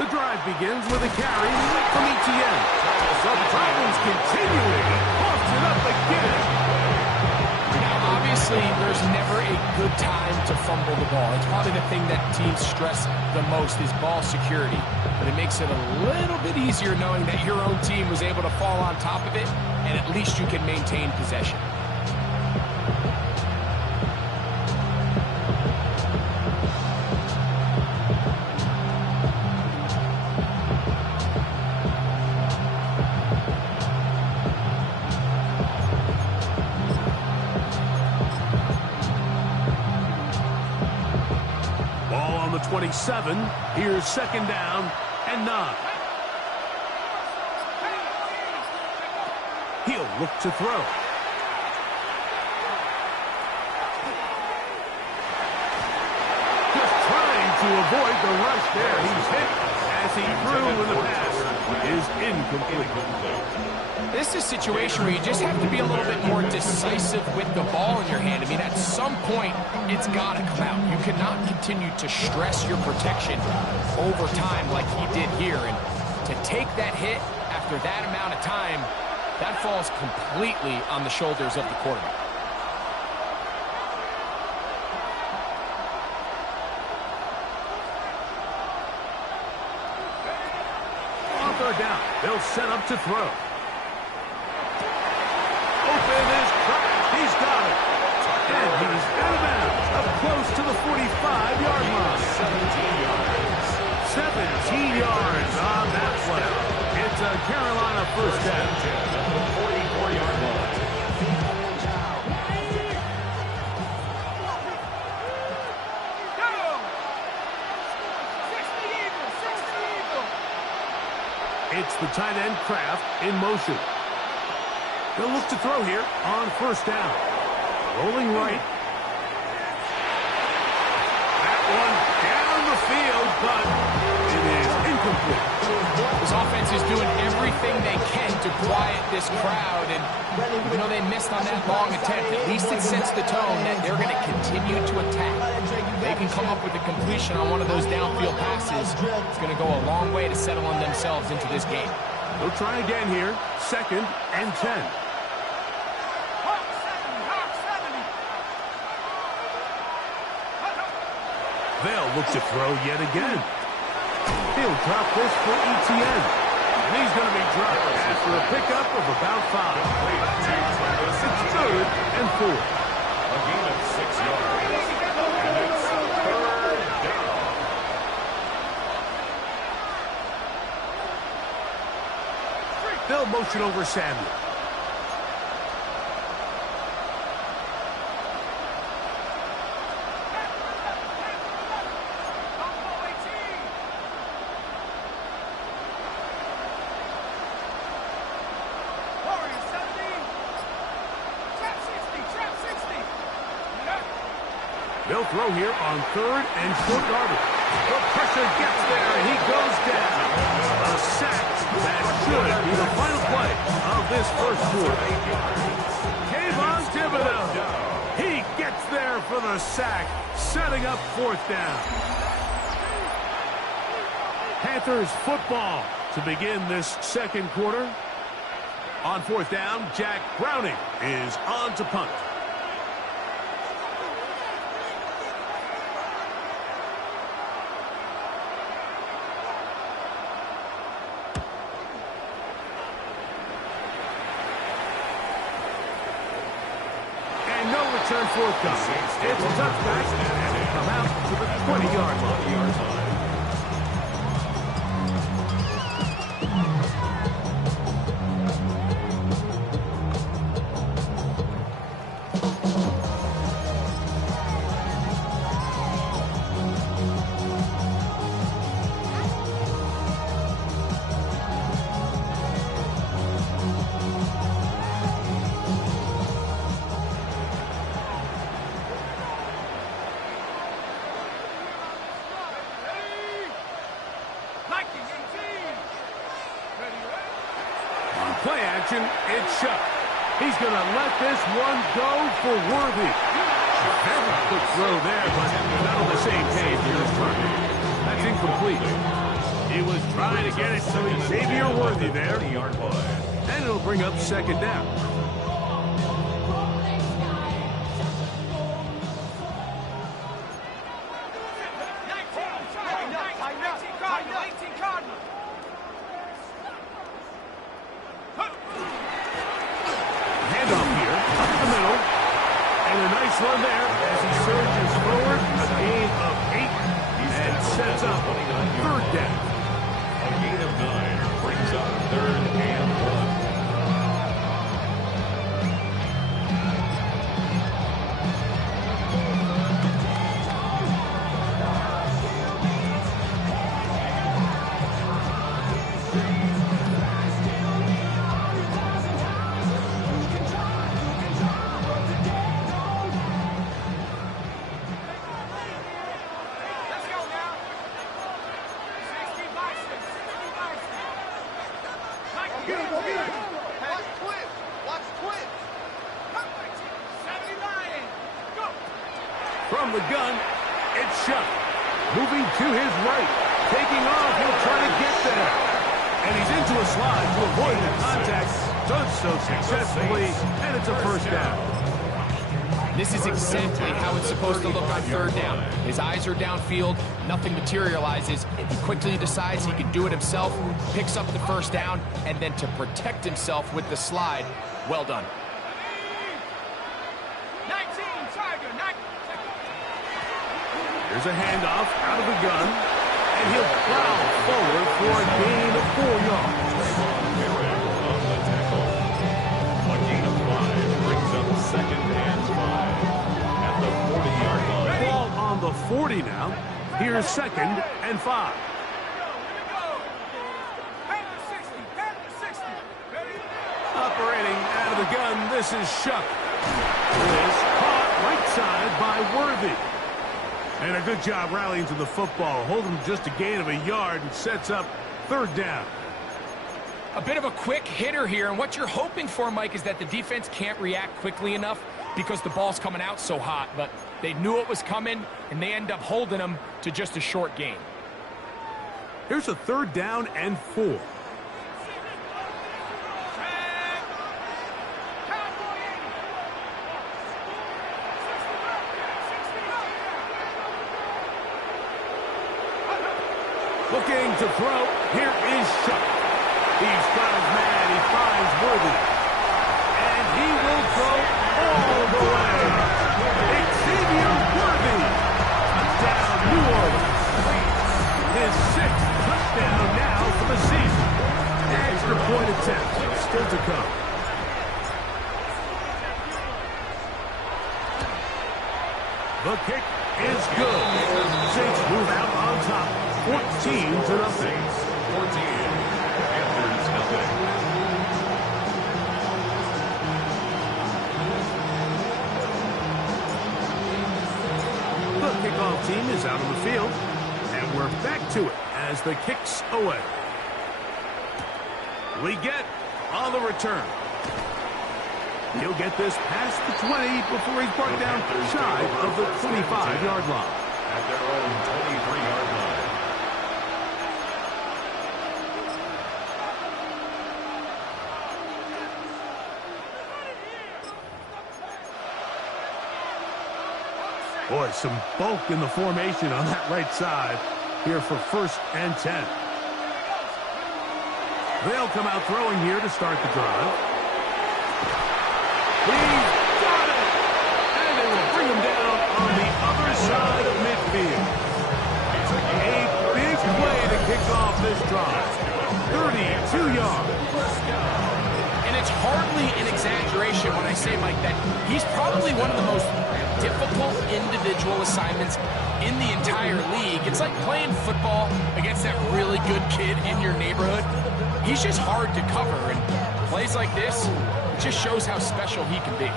The drive begins with a carry from ETN. The problems continuing. He coughs it up again. Now, obviously, there's never a good time to fumble the ball. It's probably the thing that teams stress the most is ball security. But it makes it a little bit easier knowing that your own team was able to fall on top of it, and at least you can maintain possession. Ball on the 27. Here's second down and 9. He'll look to throw. Just trying to avoid the rush there. He's hit as he threw when the pass is incomplete. This is a situation where you just have to be a little bit more decisive with the ball in your hand. I mean, at some point, it's got to come out. You cannot continue to stress your protection over time like he did here. And to take that hit after that amount of time, that falls completely on the shoulders of the quarterback. On third down, they'll set up to throw. Open is cracked. He's got it. And he's out of bounds, up close to the 45-yard line. 17 yards on that play. It's a Carolina first down. 44-yard line. It's the tight end Kraft in motion. They'll look to throw here on first down. Rolling right. That one down the field, but it is incomplete. This offense is doing everything they can to quiet this crowd, and even though they missed on that long attempt, at least it sets the tone that they're going to continue to attack. They can come up with a completion on one of those downfield passes. It's going to go a long way to settling themselves into this game. They'll try again here, second and 10. They'll look to throw yet again. He'll drop this for ETN. And he's going to be dropped after a pickup of about 5. It's third and 4. A gain of 6 yards. And it's third down. They'll motion over Samuel. They'll throw here on third and short yardage. The pressure gets there, and he goes down. A sack that should be the final play of this first quarter. Kayvon Thibodeaux. He gets there for the sack, setting up fourth down. Panthers football to begin this second quarter. On fourth down, Jack Browning is on to punt. Return forthcoming. It's a touchback, and they come out to the 20-yard line. Play action, it's shut. He's going to let this one go for Worthy. Very quick throw there, but not on the same page as this target. That's incomplete. He was trying to get it to Xavier Worthy there. And it'll bring up second down. Handoff here, up the middle. And a nice run there as he surges forward. A gain of 8 and sets up third down. A gain of 9 brings up third and 1. From the gun, it's Shuck. Moving to his right. Taking off, he'll try to get there. And he's into a slide to avoid the contact. Does so successfully, and it's a first down. This is exactly how it's supposed to look on third down. His eyes are downfield, nothing materializes. He quickly decides he can do it himself, picks up the first down, and then to protect himself with the slide, well done. Here's a handoff out of the gun, and he'll plow forward for a gain of 4 yards. On the tackle. A gain of 5 brings up second and 5 at the 40-yard line. Ball on the 40 now. Here's second and 5. Operating out of the gun, this is Shuck. This caught right side by Worthy. And a good job rallying to the football. Holding just a gain of a yard and sets up third down. A bit of a quick hitter here, and what you're hoping for, Mike, is that the defense can't react quickly enough because the ball's coming out so hot. But they knew it was coming, and they end up holding them to just a short gain. Here's a third down and 4. Looking to throw. Here is Shuck. He's got his man. He finds Worthy. And he will throw all the way. Xavier Worthy. Touchdown, New Orleans. His 6th touchdown now for the season. Extra point attempt still to come. The kick is good. Saints move out on top. 14-0. 14. Panthers nothing. The kickoff team is out on the field, and we're back to it as the kick's away. We get on the return. He'll get this past the 20 before he's brought down shy of the 25-yard line. At their own 23-yard line. Boy, some bulk in the formation on that right side here for first and 10. They'll come out throwing here to start the drive. He's got it! And they will bring him down on the other side of midfield. A big play to kick off this drive. 32 yards. And it's hardly an exaggeration when I say, Mike, that he's probably one of the most difficult individual assignments in the entire league. It's like playing football against that really good kid in your neighborhood. He's just hard to cover, and plays like this, it just shows how special he can be.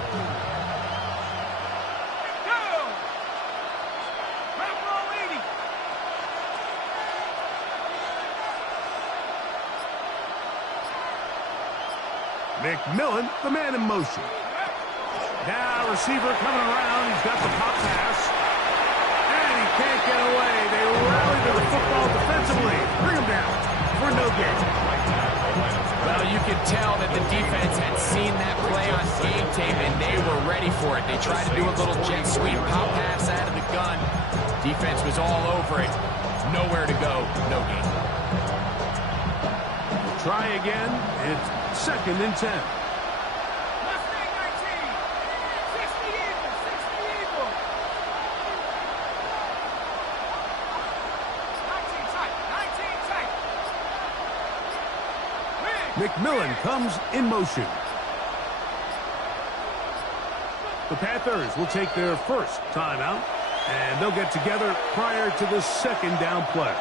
McMillan, the man in motion. Now receiver coming around. He's got the pop pass. And he can't get away. They rally to the football defensively. Bring him down for no gain. Well, you could tell that the defense had seen that play on game tape, and they were ready for it. They tried to do a little jet sweep, pop pass out of the gun. Defense was all over it. Nowhere to go, no gain. Try again. It's 2nd and 10. McMillan comes in motion. The Panthers will take their first timeout, and they'll get together prior to the 2nd down play.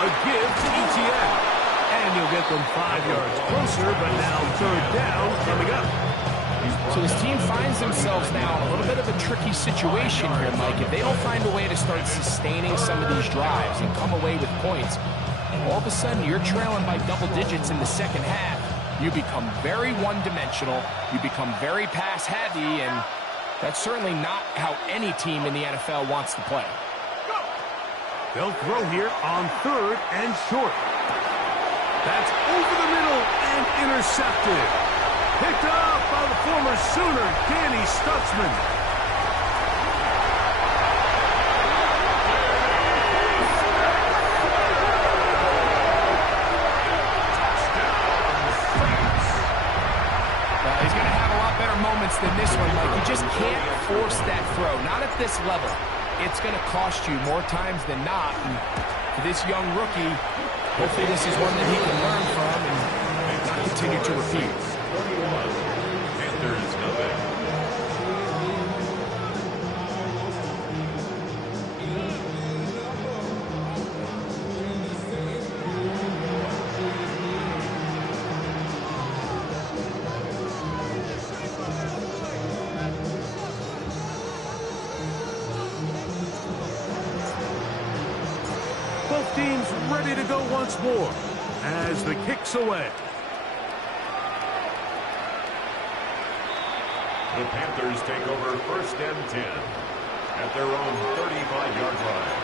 A give to ETN. And you'll get them 5 yards closer, but now 3rd down coming up. So his team finds themselves now in a little bit of a tricky situation here, Mike. If they don't find a way to start sustaining some of these drives and come away with points, all of a sudden you're trailing by double digits in the 2nd half. You become very one-dimensional. You become very pass-heavy, and that's certainly not how any team in the NFL wants to play. They'll throw here on 3rd and short. That's over the middle and intercepted. Picked up by the former Sooner, Danny Stutzman. He's going to have a lot better moments than this one, Mike. You just can't force that throw, not at this level. It's going to cost you more times than not. And for this young rookie, hopefully this is one that he can learn from and not continue to repeat. Panthers nothing. Both teams ready to go once more as the kick's away. The Panthers take over 1st and 10 at their own 35-yard line.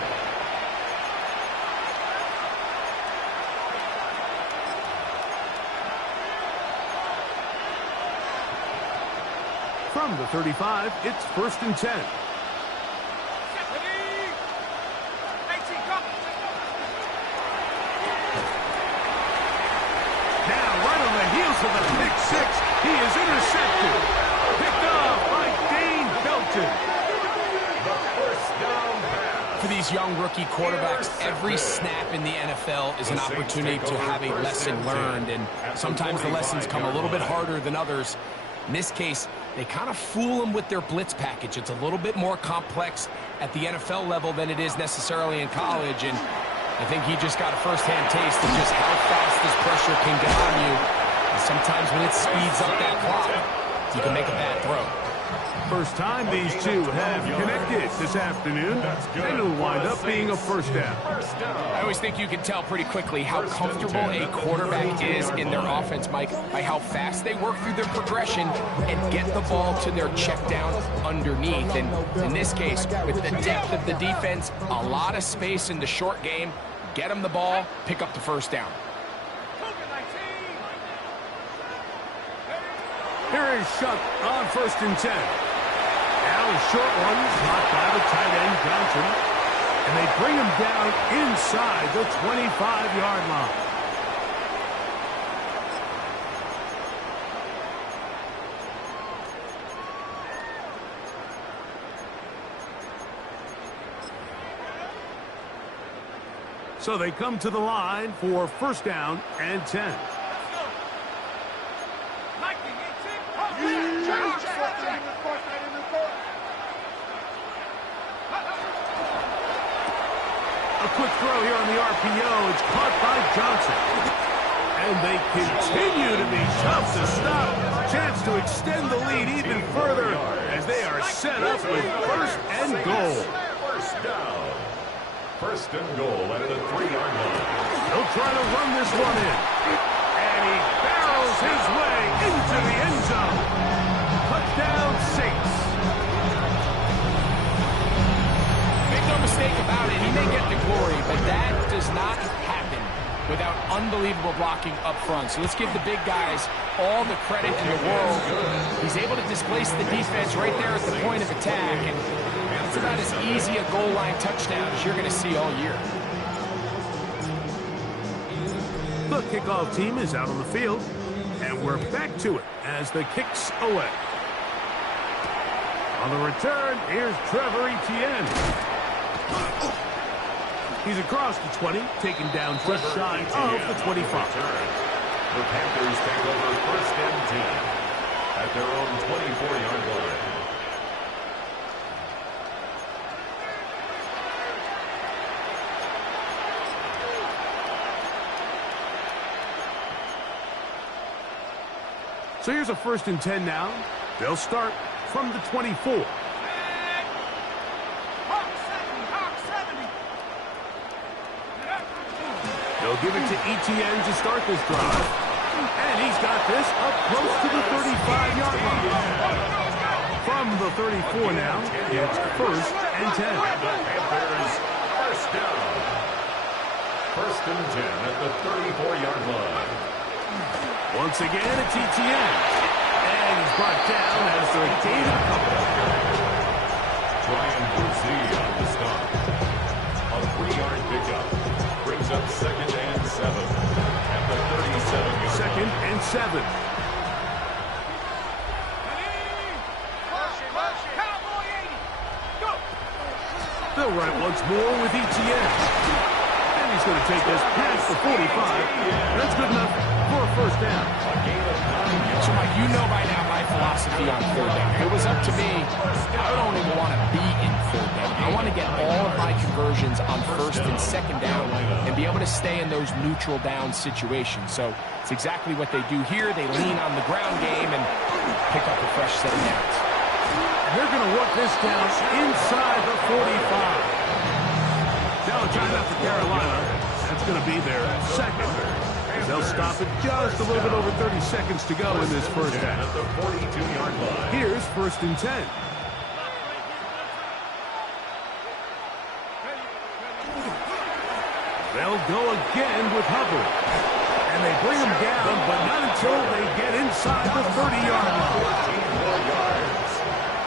From the 35, it's 1st and 10. Heels of the pick six. He is intercepted. Picked off by Dane Belton. The 1st down pass. For these young rookie quarterbacks, every snap in the NFL is an opportunity to have a lesson learned, and sometimes the lessons come a little bit harder than others. In this case, they kind of fool them with their blitz package. It's a little bit more complex at the NFL level than it is necessarily in college, and I think he just got a first-hand taste of just how fast this pressure can get on you. And sometimes when it speeds up that clock, you can make a bad throw. First time these two have connected this afternoon, and it'll wind up being a 1st down. I always think you can tell pretty quickly how comfortable a quarterback is in their offense, Mike, by how fast they work through their progression and get the ball to their check down underneath. And in this case, with the depth of the defense, a lot of space in the short game, get them the ball, pick up the 1st down. Here is Shuck on 1st and 10. Now a short one caught by the tight end Johnson. And they bring him down inside the 25-yard line. So they come to the line for 1st down and 10. A A quick throw here on the RPO. It's caught by Johnson. And they continue to be tough to stop. Chance to extend the lead even further as they are set up with first and goal. First down. First and goal at the 3-yard line. He'll try to run this one in. And he barrels his way into the end zone. Touchdown, Saints. Make no mistake about it, he may get the glory, but that does not happen without unbelievable blocking up front. So let's give the big guys all the credit in the world. He's able to displace the defense right there at the point of attack, and it's about as easy a goal line touchdown as you're going to see all year. The kickoff team is out on the field, and we're back to it as the kick's away. On the return, here's Trevor Etienne. He's across the 20, taken down just shy of the 25. The Panthers take over first and 10 at their own 24-yard line. So here's a first and 10 now. They'll start from the 24. They'll give it to Etienne to start this drive. And he's got this up close to the 35-yard line. From the 34 now, it's first and 10. The Panthers first down. First and 10 at the 34-yard line. Once again, it's Etienne. And he's brought down after a gain of a couple. Brian Brzee on the stop. A 3-yard pickup. Brings up second and 7 at the 37-yard line. Second and 7. They'll run it once more with Etienne. And he's going to take this past the 45. That's good enough for a first down. So, Mike, you know by now my philosophy on third down. If it was up to me, I don't even want to be in third down. I want to get all of my conversions on first and second down and be able to stay in those neutral down situations. So it's exactly what they do here. They lean on the ground game and pick up a fresh set of downs. They're going to work this down inside the 45. Now a timeout for Carolina. That's going to be their second. They'll stop it just a little bit over 30 seconds to go in this first half. At the 42-yard line. Here's first and 10. They'll go again with Hubbard. And they bring him down, but not until they get inside the 30-yard line. 14 more yards.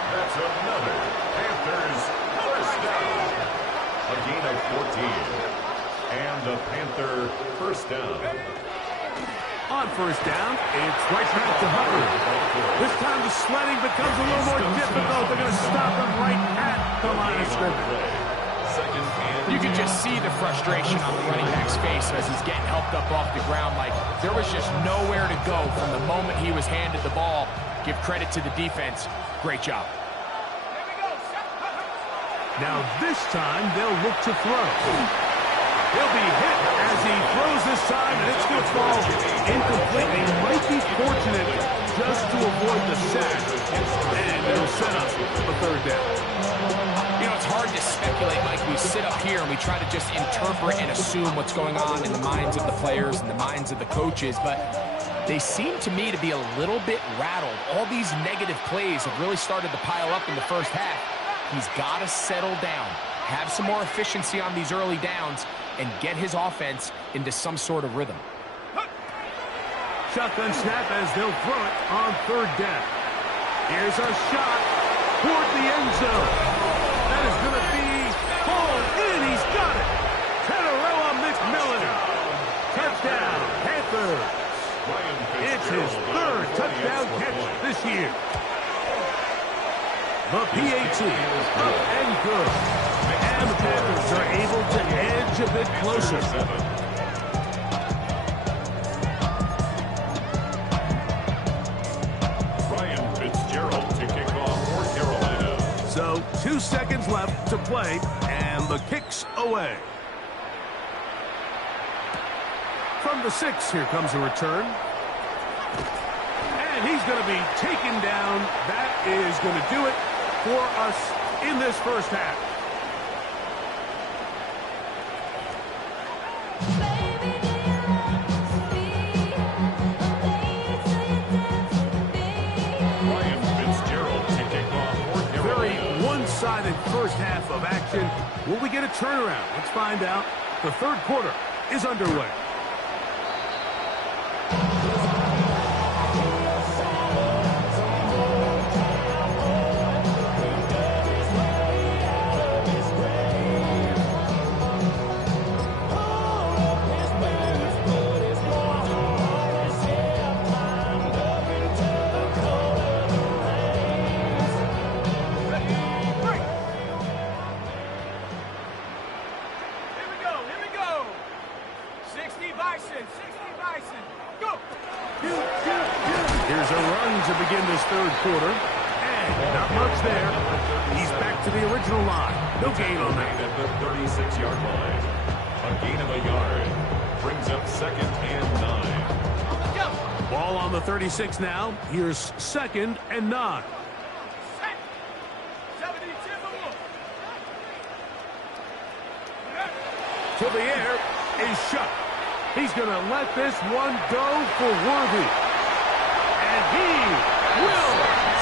That's another Panthers first down. A gain of 14. And the Panther first down. On first down, it's right back to Hubbard. This time the sledding becomes a little more difficult. They're going to stop him right at the line of scrimmage. You can just see the frustration on the running back's face as he's getting helped up off the ground. Like, there was just nowhere to go from the moment he was handed the ball. Give credit to the defense. Great job. Now this time, they'll look to throw. He'll be hit as he throws this time, and it's going to fall incomplete. They might be fortunate just to avoid the sack, and it'll set up a third down. You know, it's hard to speculate, Mike. We sit up here and we try to just interpret and assume what's going on in the minds of the players and the minds of the coaches, but they seem to me to be a little bit rattled. All these negative plays have really started to pile up in the first half. He's got to settle down, have some more efficiency on these early downs, and get his offense into some sort of rhythm. Shotgun snap as they'll throw it on third down. Here's a shot toward the end zone. That is going to be pulled in. He's got it. Tenerella McMillan. Touchdown, Panthers. It's his third touchdown catch this year. The PAT up and good. And the Panthers are able to edge a bit closer. Ryan Fitzgerald to kick off for Carolina. So 2 seconds left to play, and the kick's away. From the 6, here comes a return. And he's going to be taken down. That is going to do it for us in this first half. Very one-sided first half of action. Will we get a turnaround? Let's find out. The third quarter is underway. Here's a run to begin this third quarter. And not much there. He's back to the original line. No gain on that. At the 36-yard line. A gain of a yard. Brings up 2nd and 9. Ball on the 36 now. Here's 2nd and 9. To the air is shut. He's going to let this one go for Worthy. And he will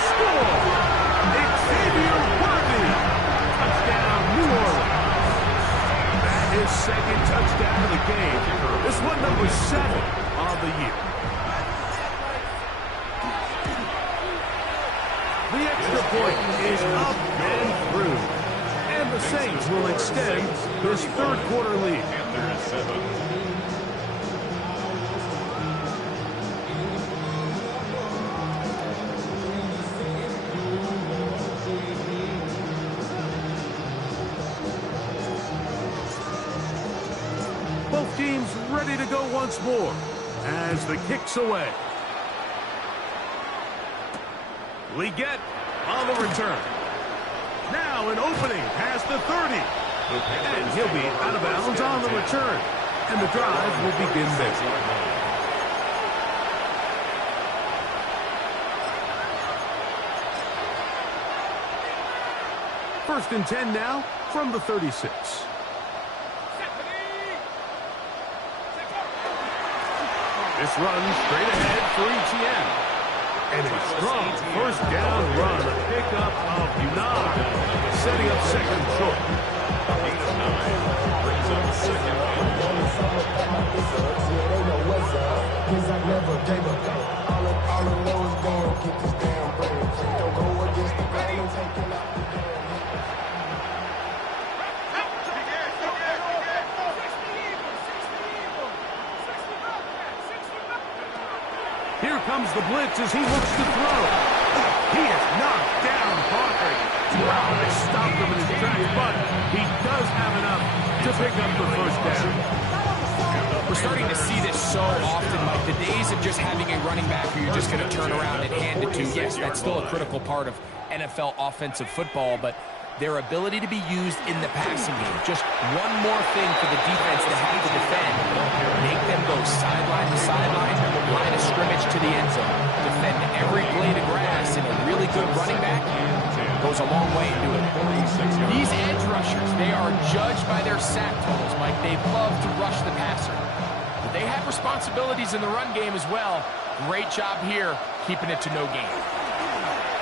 score. Xavier Worthy. Touchdown, New Orleans. That is 2nd touchdown of the game. This one number 7 of the year. The extra point is up and through. And the Saints will extend this third quarter lead. Panthers 7. Both teams ready to go once more as the kick's away. Leggett on the return. Now an opening past the 30. And he'll be out of bounds on the return. And the drive will begin there. First and 10 now from the 36. This run straight ahead for Etienne. And a strong first down run. A pickup of 9. Setting up 2nd short. Gain of 9. Brings up 2nd and 1. Here comes the blitz as he looks to throw. He is knocked down hard. Wow, they stopped him in his tracks, but he does have enough to pick up the first down. We're starting to see this so often, Mike. The days of just having a running back who you're just going to turn around and hand it to, yes, that's still a critical part of NFL offensive football, but their ability to be used in the passing game. Just one more thing for the defense to have to defend. Make them go sideline to sideline, line of scrimmage to the end zone. Defend every blade of grass, and a really good running back goes a long way in doing it. These edge rushers, they are judged by their sack totals, Mike. They love to rush the passer. But they have responsibilities in the run game as well. Great job here, keeping it to no gain.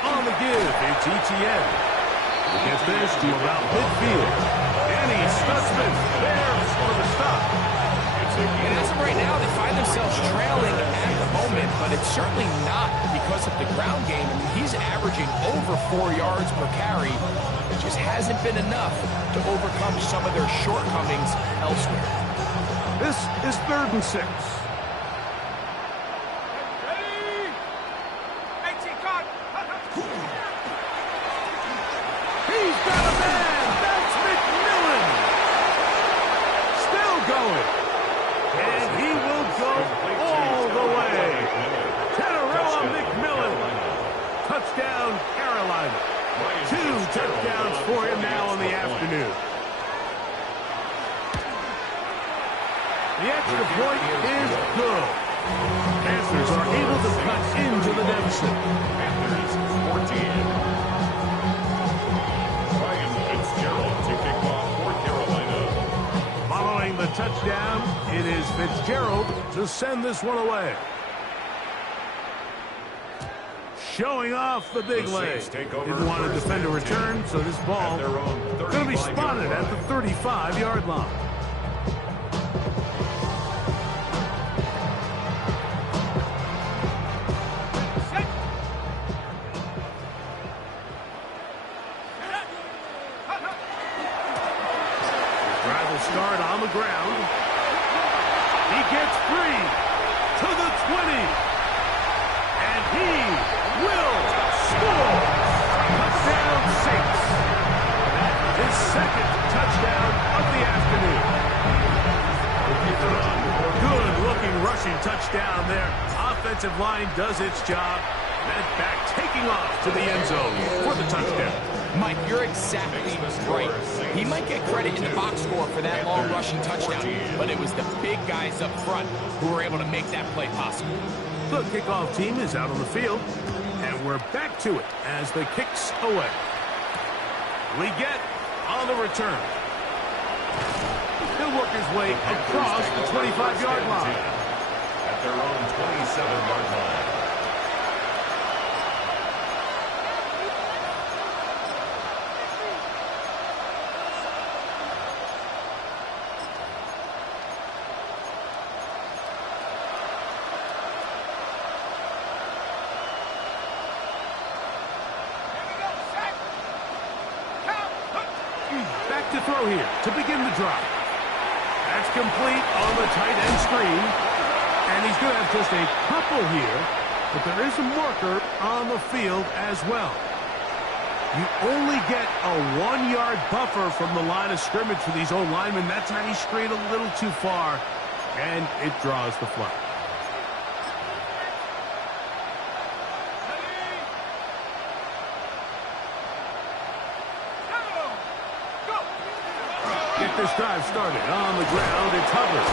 On the give, it's Etienne. He gets this to about midfield. Danny Stutzman there for the stop. And as of right now, they find themselves trailing at the moment, but it's certainly not because of the ground game. I mean, he's averaging over 4 yards per carry. It just hasn't been enough to overcome some of their shortcomings elsewhere. This is 3rd and 6. He's got a man. That's McMillan. Still going. And he will go all the way. Tenerella McMillan. Touchdown, Carolina. 2 touchdowns for him now in the afternoon. The extra point is good. Panthers are able to cut into the deficit. Panthers 14. Ryan Fitzgerald to kick off for Carolina. Following the touchdown, it is Fitzgerald to send this one away. Showing off the big leg. Didn't want to defend a return, so this ball going to be spotted at the 35-yard line. Drive will start on the ground. He gets free to the 20. And he will score. Touchdown Saints. His second touchdown of the afternoon. Good-looking rushing touchdown there. Offensive line does its job. That back taking off to the end zone for the touchdown. Mike, you're exactly right. He might get credit in the box score for that long rushing touchdown, but it was the big guys up front who were able to make that play possible. The kickoff team is out on the field, and we're back to it as the kick's away. We get on the return. He'll work his way across the 25-yard line. At their own 27-yard line. Back to throw here to begin the drive. That's complete on the tight end screen. And he's going to have just a couple here, but there is a marker on the field as well. You only get a 1-yard buffer from the line of scrimmage for these old linemen. That time he strayed a little too far, and it draws the flag. Get this drive started on the ground. It's Hubbard.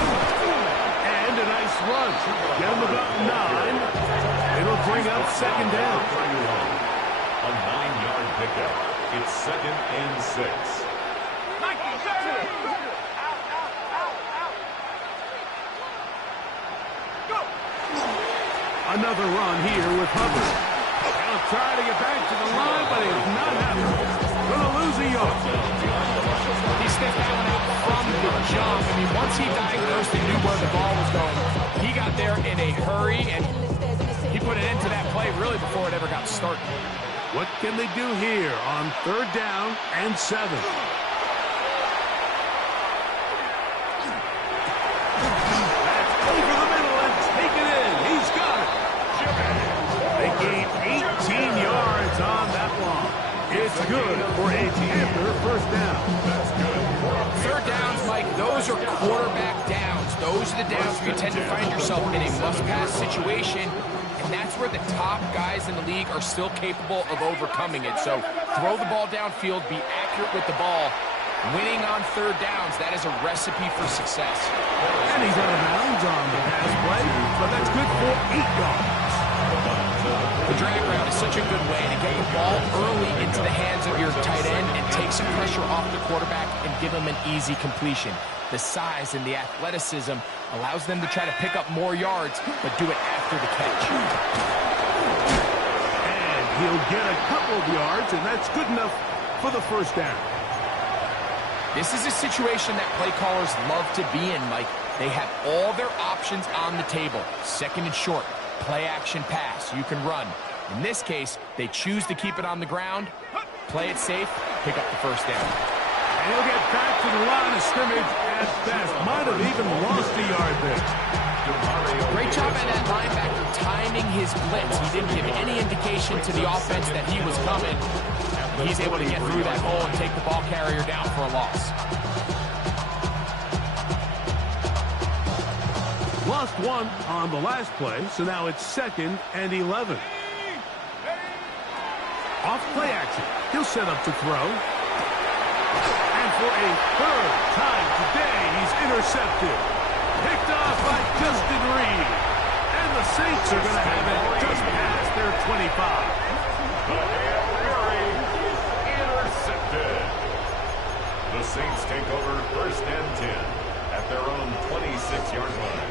And a nice run. Get him about 9. It'll bring up second down. A 9-yard pickup. It's 2nd and 6. Another run here with Hubbard. He'll try to get back to the line, but it's not happening. Gonna lose a yard. He stepped that one out from the jump. I mean, once he diagnosed and knew where the ball was going, he got there in a hurry, and he put an end to that play really before it ever got started. What can they do here on 3rd down and 7? That's over the middle and take it in. He's got it. They gain 18 yards on that long. It's good for a Panther first down. That's good. 3rd downs, Mike, those are quarterback downs. Those are the downs where you tend to find yourself in a must-pass situation, and that's where the top guys in the league are still capable of overcoming it. So throw the ball downfield, be accurate with the ball. Winning on 3rd downs, that is a recipe for success. And he's out of bounds on the pass play, but that's good for 8 yards. The drag route is such a good way to get the ball early into the hands of your tight end and take some pressure off the quarterback and give him an easy completion. The size and the athleticism allows them to try to pick up more yards, but do it after the catch. And he'll get a couple of yards, and that's good enough for the first down. This is a situation that play callers love to be in, Mike. They have all their options on the table. 2nd and short, play action pass, you can run. In this case, they choose to keep it on the ground, play it safe, pick up the first down. And he'll get back to the line of scrimmage at best. Might have even lost a yard there. Great job at that linebacker timing his blitz. He didn't give any indication to the offense that he was coming. He's able to get through that hole and take the ball carrier down for a loss. Lost 1 on the last play, so now it's 2nd and 11. Off play action. He'll set up to throw. And for a 3rd time today, he's intercepted. Picked off by Justin Reed. And the Saints are going to have it just past their 25. The Hail Mary intercepted. The Saints take over 1st and 10 at their own 26-yard line.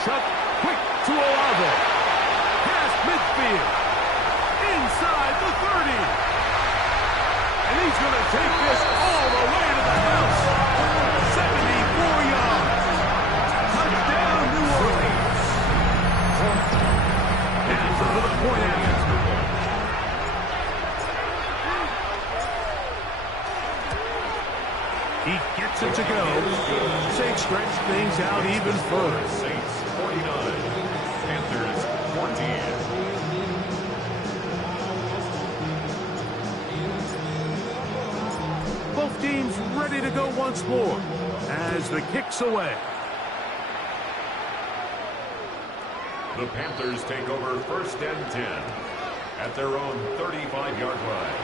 Chuck quick to Olave. Past midfield. Inside the 30. And he's going to take this all the way to the house. 74 yards. Touchdown, New Orleans. Now for the point after. He gets it to go. Saints stretch things out even further. Saints 49, Panthers 14. Both teams ready to go once more as the kick's away. The Panthers take over 1st and 10 at their own 35-yard line.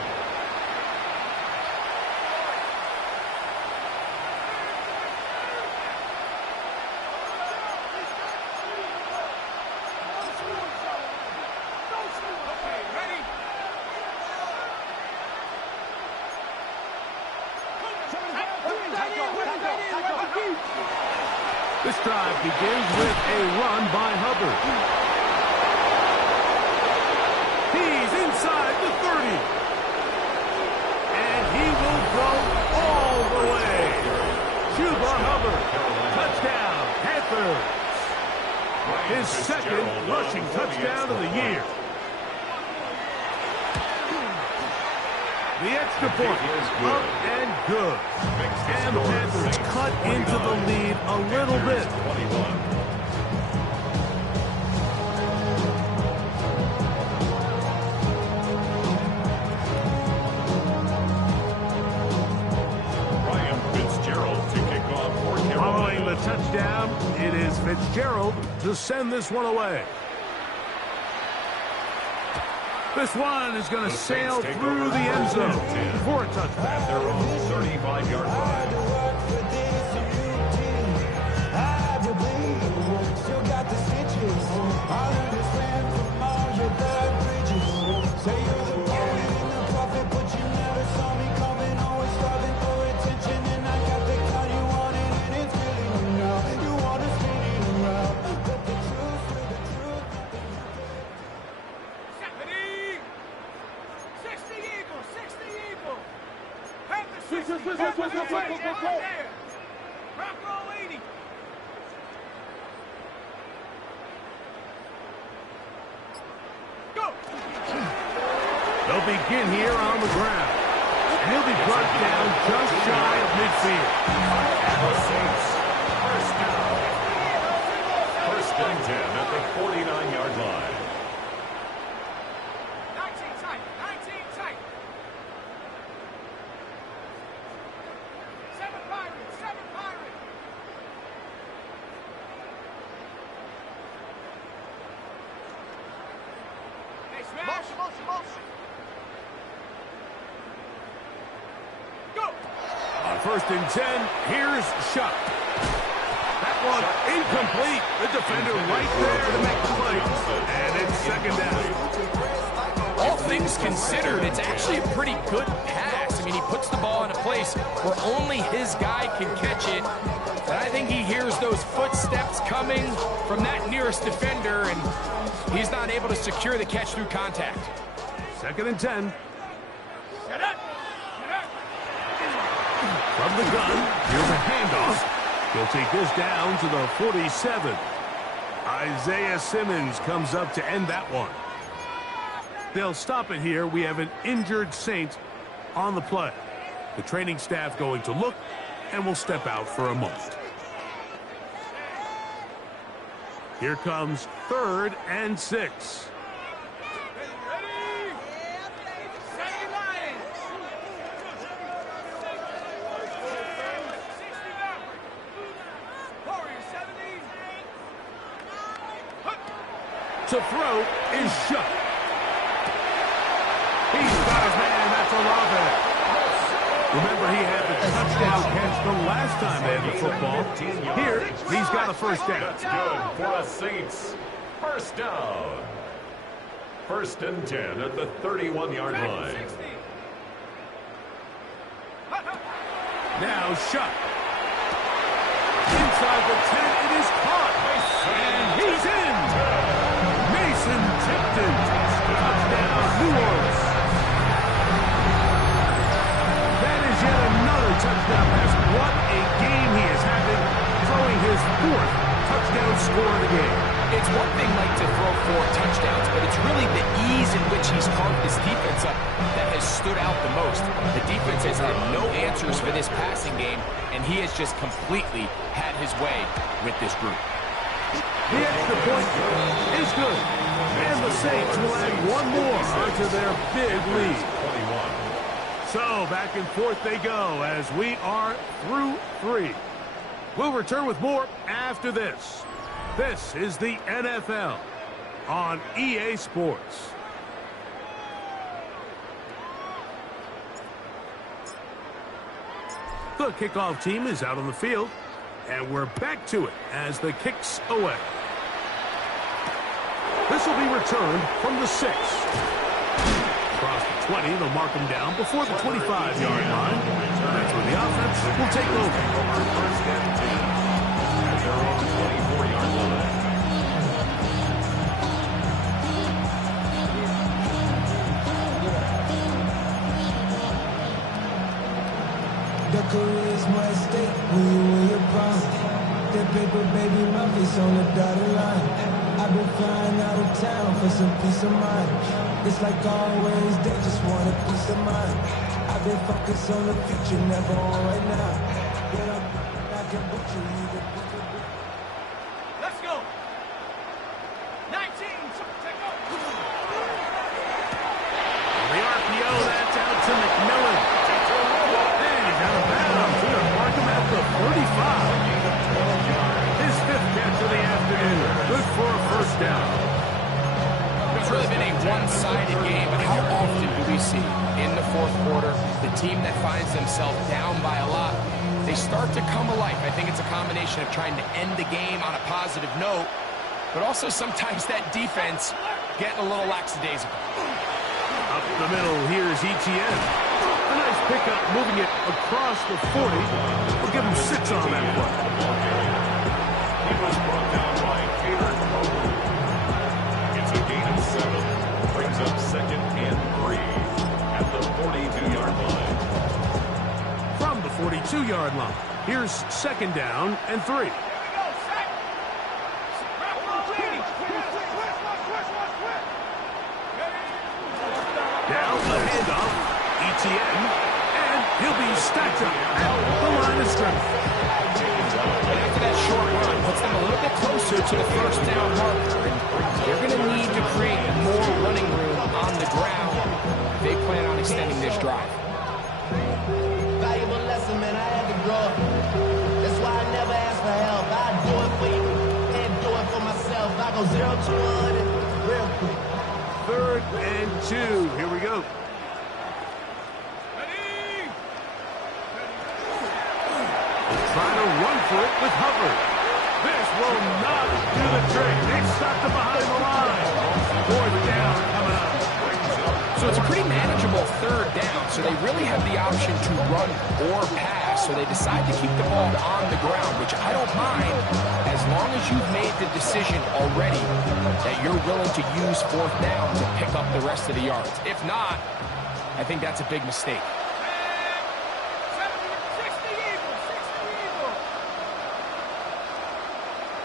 This drive begins with a run by Hubbard. He's inside the 30. And he will go all the way. Chuba Hubbard. Touchdown, Panthers. His second rushing touchdown of the year. The extra point is up and good. And the Panthers cut into the lead a little bit. Ryan Fitzgerald to kick off for Carolina. Following the touchdown, it is Fitzgerald to send this one away. This one is going to sail through the end zone for a touchdown. At their own 35-yard line. They'll begin here on the ground. And he'll be brought down just shy of midfield. And the Saints first down. 1st and 10 at the 49-yard line. 19 tight. 19 tight. 7 Pirates. 7 Pirates. Hey, smash. Motion. On 1st and 10, here's Shuck. That one incomplete. The defender right there to make the play. And it's 2nd down. All things considered, it's actually a pretty good pass. I mean, he puts the ball in a place where only his guy can catch it. And I think he hears those footsteps coming from that nearest defender, and he's not able to secure the catch through contact. 2nd and 10. Get up. From the gun, here's a handoff. He'll take this down to the 47. Isaiah Simmons comes up to end that one. They'll stop it here. We have an injured Saint on the play. The training staff going to look, and will step out for a moment. Here comes 3rd and 6. To throw is shut. He's got his man. That's Olave. Remember, he had the touchdown catch the last time they had the football. Here, he's got a first down. That's good for the Saints. First down. 1st and 10 at the 31-yard line. Now shut. Inside the 10, it is caught. And he's in. Mason Tipton. Touchdown, New Orleans. That is yet another touchdown pass. What a game he is having, throwing his 4th touchdown score of the game. It's one thing, like, to throw 4 touchdowns, but it's really the ease in which he's carved his defense up that has stood out the most. The defense has had no answers for this passing game, and he has just completely had his way with this group. The extra point is good. And the Saints will add one more onto their big lead. So, back and forth they go as we are through 3. We'll return with more after this. This is the NFL on EA Sports. The kickoff team is out on the field, and we're back to it as the kick's away. This will be returned from the 6. Across the 20, they'll mark him down before the 25-yard line. That's where the offense will take over. First and 10 at their own 24-yard line. The career's more at stake when you win your prime. That paper, baby, my face on the dotted line. I've been flying out of town for some peace of mind. It's like always, they just want a peace of mind. I've been focused on the future, never on right now. Get up, I can butcher you. Let's go. 19. Take over. The RPO, that's out to McMillan. And he's out of bounds. We're going to mark him at the 35. His 5th catch of the afternoon. Good for a first down. It's really been a one-sided game, but how often do we see in the 4th quarter the team that finds themselves down by a lot, they start to come alive. I think it's a combination of trying to end the game on a positive note, but also sometimes that defense getting a little lackadaisical. Up the middle, here's Etienne. A nice pickup, moving it across the 40. We'll give him 6 on that play. He was brought down by Taylor Coburn. It's a gain of 7. Brings up 2nd and 3 at the 42-yard line. From the 42-yard line, here's 2nd down and 3. Here we go. Set. Now the handoff, Etienne, and he'll be stacked up at the line of scrimmage. And after that short run, puts them a little bit closer to the first down marker. They're going to need to create more running room on the ground if they plan on extending this drive. Valuable lesson, man. I had to grow up. That's why I never ask for help. I do it for you and do it for myself. I go 0 to 100 real quick. 3rd and 2. Here we go. Ready. Trying to run for it with Hubbard. This will not do the trick. They stopped him behind the line. 4th down coming up. So it's a pretty manageable 3rd down, so they really have the option to run or pass, so they decide to keep the ball on the ground, which I don't mind as long as you've made the decision already that you're willing to use 4th down to pick up the rest of the yards. If not, I think that's a big mistake. 60 Eagles. 60 Eagles.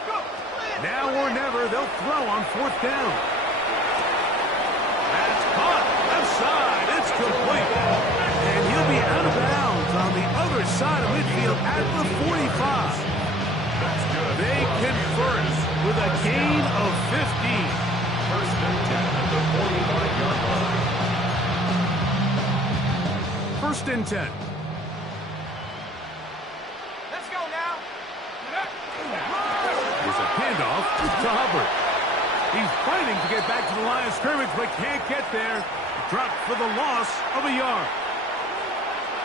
Go. Now or never, they'll throw on 4th down. That's caught. Left side. It's complete. And he'll be out of bounds on the other side of midfield at the 45. They convert with a gain of 15. 1st and 10 at the 45-yard line. 1st and 10. Let's go now. Here's a handoff to Hubbard. He's fighting to get back to the line of scrimmage, but can't get there. Dropped for the loss of a yard.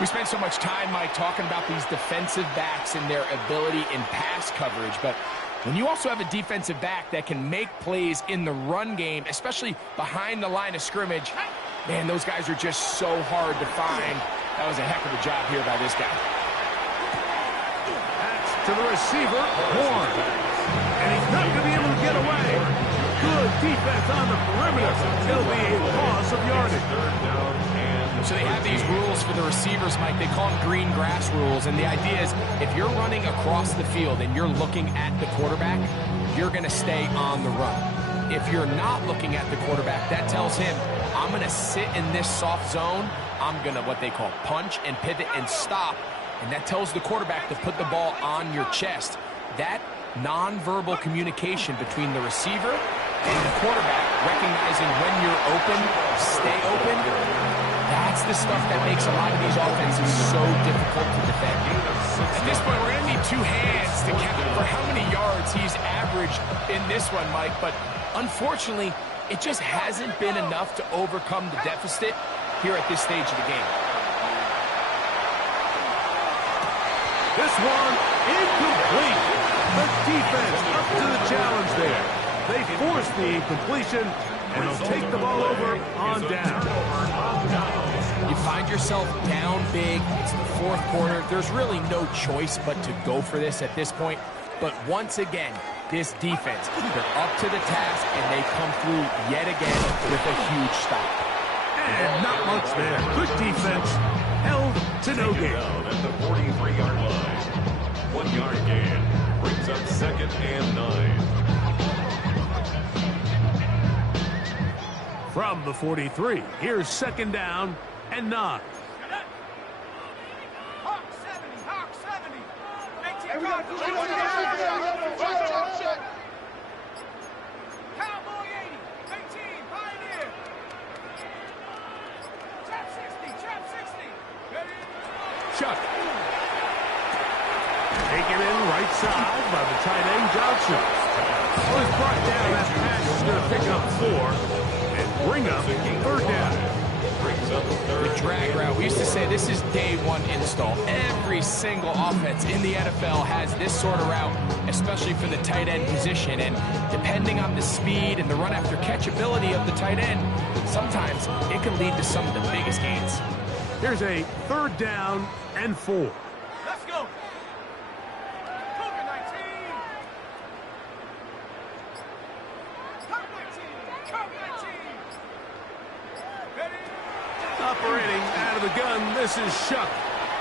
We spent so much time, Mike, talking about these defensive backs and their ability in pass coverage, but when you also have a defensive back that can make plays in the run game, especially behind the line of scrimmage, man, those guys are just so hard to find. That was a heck of a job here by this guy. That's to the receiver, Horn. And he's not going to be able to get away. Good defense on the perimeter. It'll be a loss of yardage. So they have these rules for the receivers, Mike. They call them green grass rules. And the idea is if you're running across the field and you're looking at the quarterback, you're going to stay on the run. If you're not looking at the quarterback, that tells him, I'm going to sit in this soft zone. I'm going to what they call punch and pivot and stop. And that tells the quarterback to put the ball on your chest. That nonverbal communication between the receiver and the quarterback, recognizing when you're open, stay open, that's the stuff that makes a lot of these offenses so difficult to defend. At this point, we're going to need two hands to count for how many yards he's averaged in this one, Mike. But unfortunately, it just hasn't been enough to overcome the deficit here at this stage of the game. This one incomplete. The defense up to the challenge there. They force the incompletion, and they'll take the ball over on down. You find yourself down big. It's the fourth quarter. There's really no choice but to go for this at this point. But once again, this defense, they're up to the task, and they come through yet again with a huge stop. And not much there. Good defense. Held to no gain. At the 43-yard line. 1 yard gain. Brings up 2nd and 9. From the 43, here's 2nd down and 9. Hawk 70, Hawk 70. 18 Cowboy 80, 18, Pioneer. Trap 60. Ready? Chuck. Taken in right side by the tight end, Johnson. Well, he's brought down. That pass is going to pick up 4 and bring up 3rd down. The drag route. We used to say this is day one install. Every single offense in the NFL has this sort of route, especially for the tight end position. And depending on the speed and the run after catch ability of the tight end, sometimes it can lead to some of the biggest gains. Here's a 3rd down and 4. Let's go. Cougar 19. Cougar 19. Ready? Operating out of the gun, this is Shuck.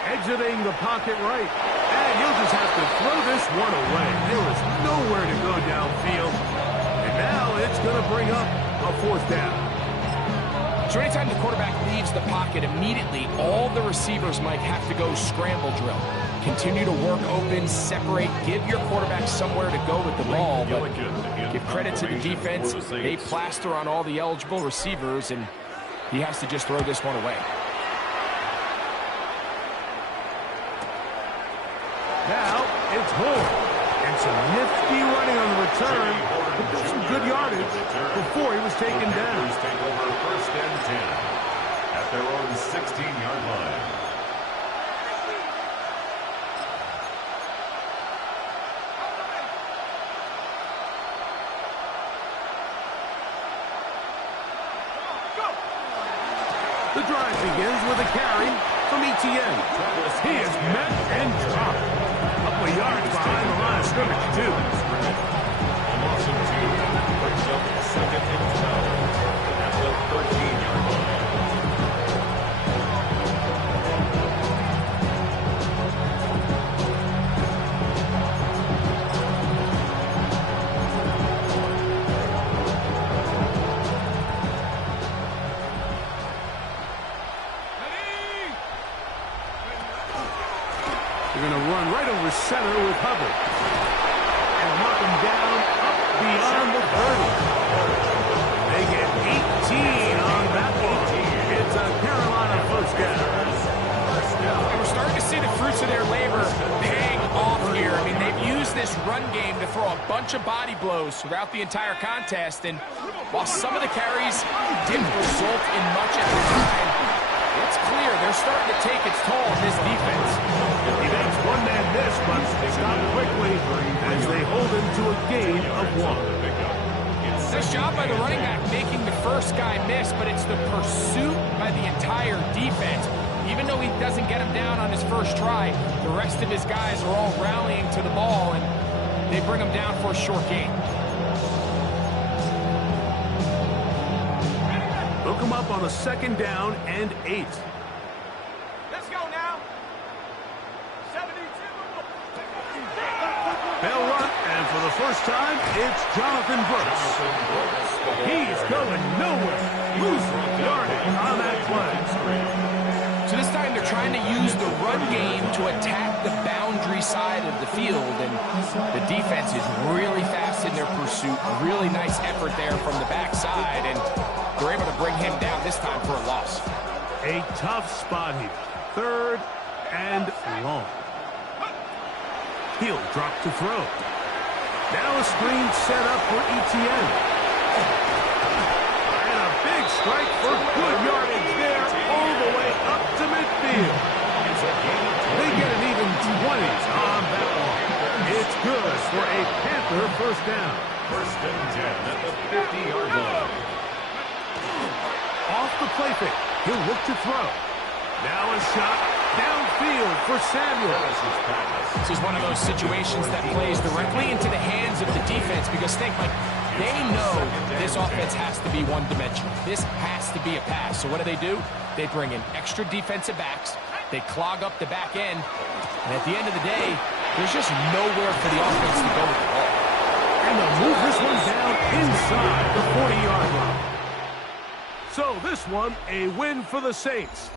Exiting the pocket right. And he'll just have to throw this one away. There is nowhere to go downfield. And now it's going to bring up a 4th down. So anytime the quarterback leaves the pocket, immediately all the receivers might have to go scramble drill. Continue to work open, separate, give your quarterback somewhere to go with the ball. But give credit to the defense. They plaster on all the eligible receivers, and he has to just throw this one away. Now it's Horn. And some nifty running on the return. But there's some good yardage before he was taken down. Take over 1st and 10 at their own 16-yard line. The drive begins with a carry from Etienne. He is met and dropped. A couple of yards behind the line of scrimmage, too. A loss of 2 brings up 2nd and 12 at the 13-yard line. They're going to run right over center with Hubbard. And knock him down up beyond the 30. They get 18 on that one. It's a Carolina 1st down. And we're starting to see the fruits of their labor paying off here. I mean, they've used this run game to throw a bunch of body blows throughout the entire contest, and while some of the carries didn't result in much at the time, it's clear they're starting to take its toll on this defense. He makes one man miss, but stopped quickly as they hold him to a gain of 1. Nice job by the running back making the first guy miss, but it's the pursuit by the entire defense. Even though he doesn't get him down on his first try, the rest of his guys are all rallying to the ball, and they bring him down for a short gain. Hook him up on a 2nd down and 8. Let's go now. 72. They'll run, and for the first time, it's Jonathan Brooks. He's going nowhere. Losing yardage on that play. So this time they're trying to use the run game to attack the boundary side of the field, and the defense is really fast in their pursuit. Really nice effort there from the backside, and they're able to bring him down this time for a loss. A tough spot here. 3rd and long. He'll drop to throw. Now a screen set up for Etienne. And a big strike for good yardage there all the way up to midfield. They get an even 20s on that one. It's good for a Panther first down. 1st and 10 at the 50-yard line. Off the play fake. He'll look to throw. Now a shot downfield for Samuel. This is one of those situations that plays directly into the hands of the defense, because think, like, they know this offense has to be one-dimensional. This has to be a pass. So what do? They bring in extra defensive backs. They clog up the back end. And at the end of the day, there's just nowhere for the offense to go with the ball. And they'll move this one down inside the 40-yard line. So this one, a win for the Saints.